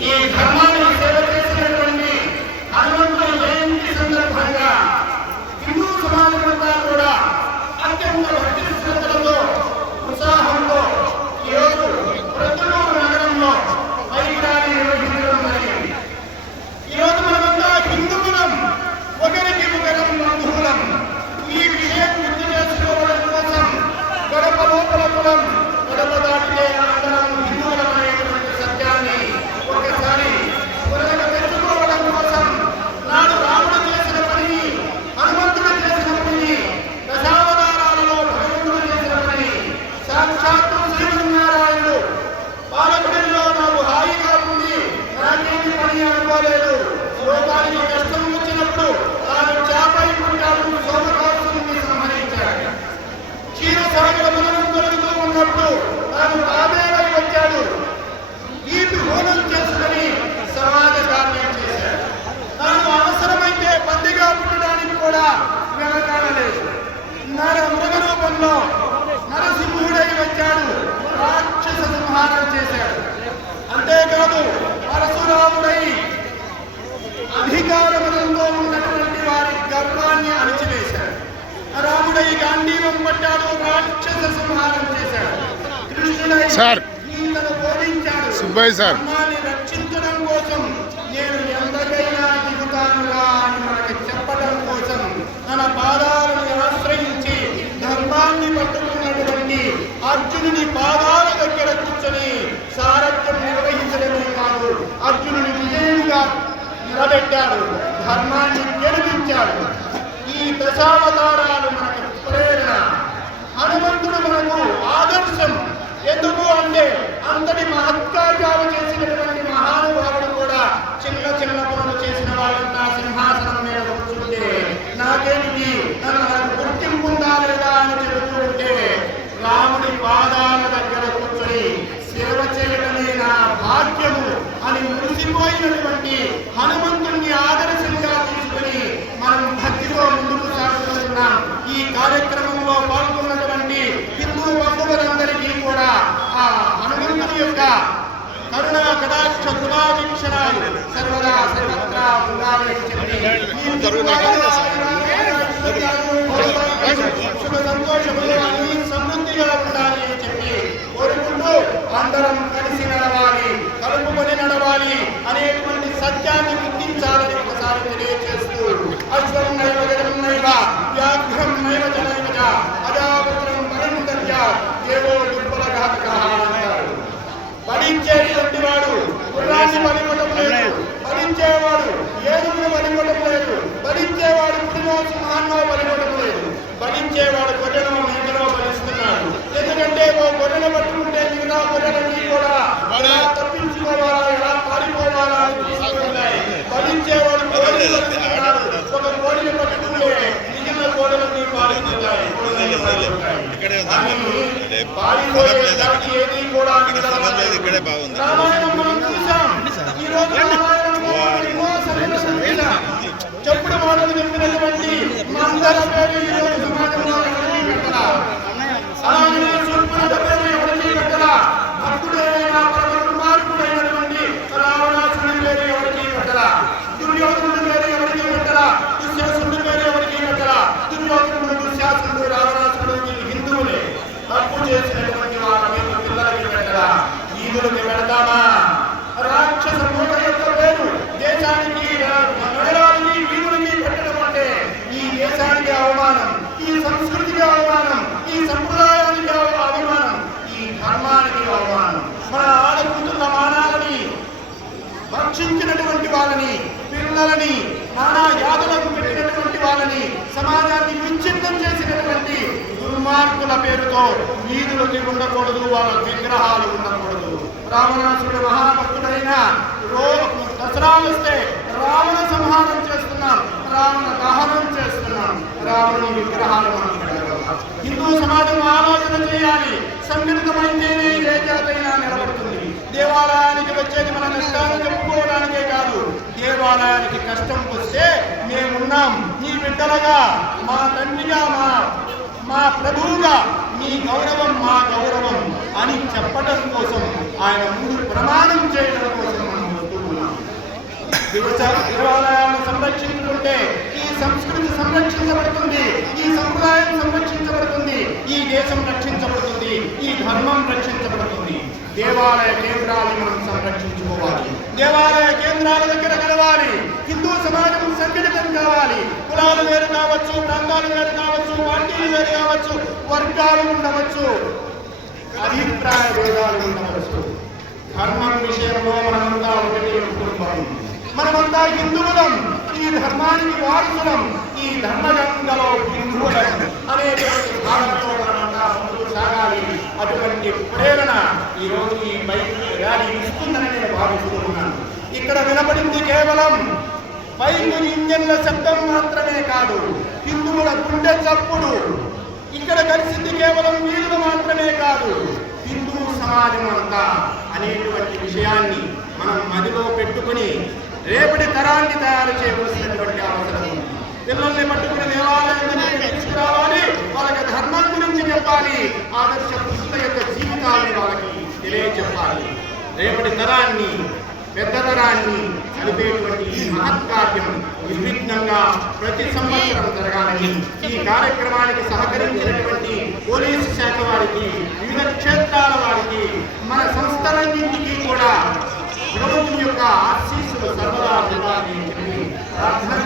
ఈ ధర్మాన్ని సేవ చేసినటువంటి హనుమంతుని జయంతి సందర్భంగా హిందూ సమాజమంతా కూడా అత్యంత భక్తి శ్రద్ధలతో ఉత్సాహంతో ఈరోజు ప్రొద్దుటూరు నగరంలో బైక్ ర్యాలీ నిర్వహించడం జరిగింది. ఈరోజు మనమంతా హిందువులం, ఒకరికి ఒకరం బంధువులం. ఈ విషయం గుర్తు చేసుకోవడం కోసం గడప లోపల కులం, గడప దాటితే అందరం హిందువులం అనేటువంటి సత్యాన్ని ఒకసారి త్వరగా తెచ్చుకోవడం కోసం నాడు రాముడు చేసిన పనిని, హనుమంతుడు చేసిన పనిని, దశావతారాలలో భగవంతుడు చేసిన పని, సాక్షాత్తు శ్రీమన్నారాయణుడు పాలకుడిలో నాకు హాయిగా ఉంది, నాకేమి పని అనుకోలేదు, లోకానికి కష్టం వచ్చినప్పుడు తాను చేపై పుట్టాడు, సోమకాసుని సంహరించాడు. క్షీరసాగర మననం జరుగుతూ ఉన్నప్పుడు తాను తాబేలై వచ్చాడు, వీటి హోనం చేసుకుని సమాజ కార్యం చేశాడు. తాను అవసరమైతే పందిగా పుట్టడానికి కూడా వెనకాడలేదు. మృగ రూపంలో నరసింహుడై వచ్చాడు, రాక్షస సంహారం చేశాడు. అంతేకాదు పరశురాముడై అధికారబలంతో ఉన్నటువంటి వారి గర్వాన్ని అణిచివేశాడు. రాముడై గాంధీవం పట్టాడు, రాక్షస సంహారం చేశాడు. కృష్ణుడై గీతను బోధించాడు. ధర్మాన్ని రక్షించడం కోసం నేను ఎంతకైనా దిగుతానుగా అని మనకి చెప్పడం కోసం తన పాదాలను ఆశ్రయించి ధర్మాన్ని పట్టుకున్నటువంటి అర్జునుని పాదాల దగ్గర కూర్చొని సారథ్యం నిర్వహించడమే కాదు, అర్జునుని విజయుడిగా నిలబెట్టాడు, ధర్మాన్ని గెలిపించాడు. ఈ దశావతారాలు మనకు ప్రేరణ. హనుమంతుడు మనకు ఆదర్శం. ఎందుకు అంటే అంతటి మహత్కార్యాలు చేసినటువంటి మహానుభావుడు కూడా చిన్న చిన్న పనులు చేసిన వాళ్ళంతా సింహాసనం మీద కూర్చుంటే నాకేమిటి, నాకు గుర్తింపు ఉందా లేదా అని చెబుతూ ఉంటే రాముడి పాదాల దగ్గర కూర్చొని సేవ చేయడమే నా భాగ్యము అని మురిసిపోయినటువంటి హనుమంతుడిని ఆదర్శంగా తీసుకుని మనం భక్తితో ముందుకు సాగుతున్నాం. ఈ కార్యక్రమంలో పాల్గొన్నటువంటి హిందూ బంధువులందరికీ కూడా ఆ హనుమంతుడి యొక్క కరుణా కటాక్ష గుణావీక్షణాలు సర్వదా సర్వత్రా ఉండాలని చెప్పి సంతోషములు సమృద్ధిగా ఉండాలి అని చెప్పి కోరుకుంటూ అందరం కలిసి నడవాలి, కలుపుకొని నడవాలి అనేటువంటి సత్యాన్ని గుర్తించాలని ఒకసారి తెలియజేస్తూ అశ్వం నైవ గజం నైవ వ్యాఘ్రం నైవ జనైవ అజాపుత్రం పరంతర్య దేవో దుర్బల ఘాతకః అంటారు. బలించేటువంటి వాడు గుర్రాన్ని బలిపటం లేదు, బలించేవాడు ఏనుగును బలిపటం లేదు, బలించేవాడు పుడినో సింహాన్నో బలిపటం లేదు, బలించేవాడు గొర్రెనో మేకనో బలిస్తున్నాడు. ఎందుకంటే ఓ గొర్రెను పట్టుకుంటే మిగతా గొర్రెలన్నీ కూడా ఎలా తప్పించుకోవాలా, ఎలా పారిపోవాలా అని తీసుకుంటాయి. బలించేవాడు కోడిని బలిస్తున్నాడు, ఒక కోడిని పట్టుకుంటే మిగిలిన కోడలన్నీ పారిపోతాయి. ఏది కూడా రామాయణం మనం చూసాం. ఈ రోజు చెప్పుడు మాటలు చెప్పినటువంటి మందర పేరు ఈ రోజు సమాజంలో ఎవరికీ పెట్టరా, అలాగే సూర్పుల పేరు ఎవరికీ పెట్టరా, భక్తుడైన పరమాత్ముడైనటువంటి రావణాసుడి పేరు ఎవరికీ పెట్టరా, దుర్యోధనుడి పేరు ఎవరికీ పెట్టరా, దుశ్శాసనుడి పేరు ఎవరికీ పెట్టరా. దుర్యోధనుడు, దుశ్శాసనుడు, రావణాసుడు హిందువులే. తప్పు చేసినటువంటి వాళ్ళ మీద పిల్లలకి పెట్టరా, ఈదులకి పెడతామా? రాక్షస మూట యొక్క పేరు దేశానికి, నగరానికి, వీధులకి పెట్టడం అంటే ఈ దేశానికి అవమానం, ఈ సంస్కృతికి అవమానం, ఈ సంప్రదాయానికి అవమానం, ఈ ధర్మానికి అవమానం. మన ఆడకూతున్న మానాలని భక్షించినటువంటి వాళ్ళని, పిల్లలని నానా యాతనకు పెట్టినటువంటి వాళ్ళని, సమాజాన్ని విచ్ఛిన్నం చేసినటువంటి దుర్మార్గుల పేరుతో వీధులకి ఉండకూడదు, వాళ్ళ విగ్రహాలు ఉండకూడదు. రావణాసుడు మహాభక్తుడైన దసరా వస్తే రావణ సంహారం చేస్తున్నాం, రావణ దహనం చేస్తున్నాం, రావణుని విగ్రహాలు మనం పెట్టగలం. హిందూ సమాజం ఆలోచన చేయాలి. సంఘటితమైతేనే ఏ జాతైనా నిలబడుతుంది. దేవాలయానికి వచ్చేది మన కష్టాన్ని చెప్పుకోవడానికే కాదు, దేవాలయానికి కష్టం వస్తే మేమున్నాం, నీ బిడ్డలుగా, మా తండ్రిగా, మా ప్రభువుగా మీ గౌరవం మా గౌరవం అని చెప్పడం కోసం, ఆయన ముందు ప్రమాణం చేయడం కోసం మనం దేవాలయాలను సంరక్షించుకుంటే ఈ సంస్కృతి సంరక్షించబడుతుంది, ఈ సంప్రదాయం సంరక్షించబడుతుంది, ఈ దేశం రక్షించబడుతుంది, ఈ ధర్మం రక్షించబడుతుంది. దేవాలయ కేంద్రాలను మనం సంరక్షించుకోవాలి, దేవాలయ కేంద్రాల దగ్గర కలవాలి. హిందూ సమాజం సంఘటితం కావాలి. కులాలు వేరు కావచ్చు, ప్రాంతాలు వేరు కావచ్చు, పార్టీలు వేరు కావచ్చు, వర్గాలు ఉండవచ్చు, అభిప్రాయ భేదాలు ఉండవచ్చు. ధర్మం విషయంలో మనమంతా ఒకటి కుటుంబం, మనమంతా హిందువులం, ఈ ధర్మానికి వారసులం, ఈ ధర్మగంగలో హిందువులం అనేటువంటి భావనతో మనమంతా ముందుకు సాగాలి. అటువంటి ప్రేరణ ఈరోజు ఈ బైక్ ర్యాలీ ఇస్తుందని నేను భావిస్తూ ఉన్నాను. ఇక్కడ వినపడింది కేవలం బైక్ ఇంజన్ల శబ్దం మాత్రమే కాదు, హిందువుల గుండె చప్పుడు. ఇక్కడ కలిసింది కేవలం వీరులు మాత్రమే కాదు, హిందూ సమాజం అంతా అనేటువంటి విషయాన్ని మనం మదిలో పెట్టుకుని రేపటి తరాన్ని తయారు చేయవలసినటువంటి అవసరం ఉంది. పిల్లల్ని పట్టుకుని దేవాలయాన్ని తీసుకురావాలి, వాళ్ళకి ధర్మం గురించి చెప్పాలి, ఆదర్శ పురుషుల యొక్క జీవితాన్ని వాళ్ళకి తెలియజెప్పాలి. రేపటి తరాన్ని, పెద్ద తరాన్ని కలిపేటువంటి ఈ మహత్కార్యం నిర్విఘ్నంగా ప్రతి సంవత్సరం జరగాలని ఈ కార్యక్రమానికి సహకరించినటువంటి పోలీసు శాఖ వారికి, వివిధ క్షేత్రాల వారికి, మన సంస్థలన్నింటికీ కూడా ప్రభుత్వం యొక్క ఆశీస్సులు సర్వదా ఉండాలని చెప్పి ప్రార్థన